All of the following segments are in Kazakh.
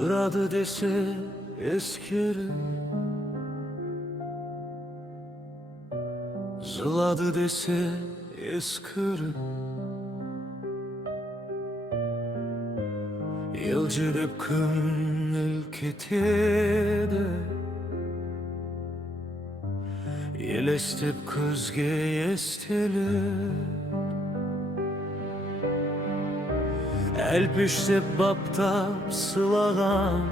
Sıradı dese eskirim, zıladı dese eskirim. Yılcırıp көңіл кетеді, елестеп көзге естеліп, әлпештеп баптап сылаған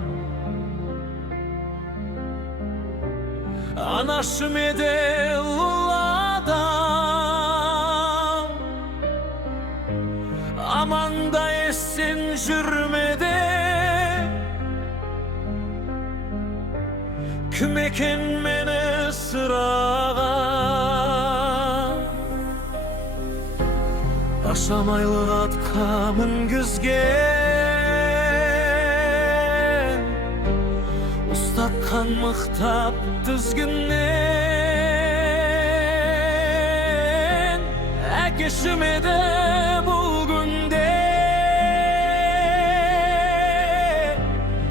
анашым еді ұлы адам. Аманда ессен жүрмеді, кім екен мені сыраған. Ашамайлы атқа мінгізген, ұстатқан мықтап тізгіннен. Әкешім еді бұл күнде,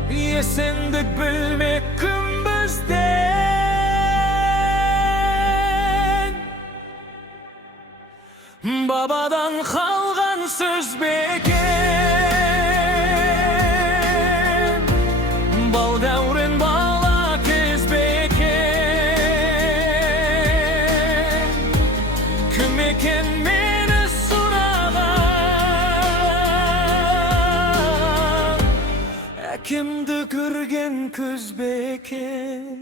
есендік білмек кім бізден. Бабадан қалған сөз бекен, бал дәурен бала кез бекен. Кім екен мені сұраған, әкемді көрген көз бекен.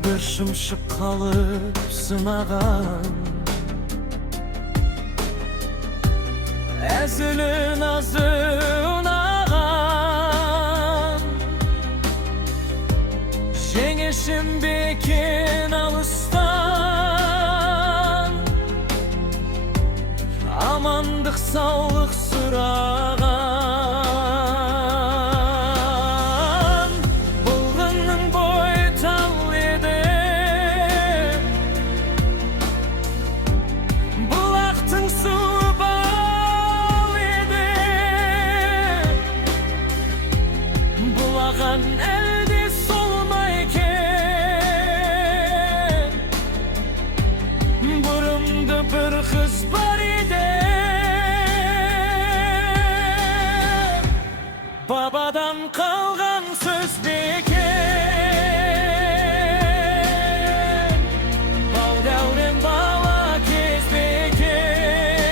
Bir шымшық қалып сынаған, әзілі назы ұнаған. Жеңешім бекен алыстан, амандық саулық сұраған. Elde solmayken, burumda bir kız var idi. Babadan kalgan söz beken, bal devren bala kez beken.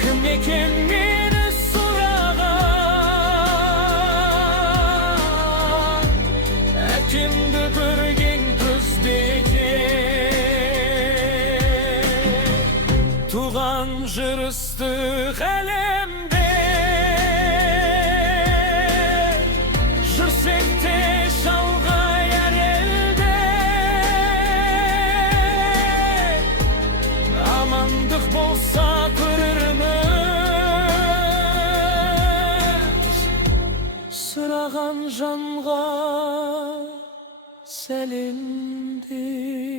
Kim eken kimdi көрген көз бекен. Туған жырыстық әлемде жүрсек те шалғай әр елде, амандық болса көрерміз, сұраған жанға сәлемдер.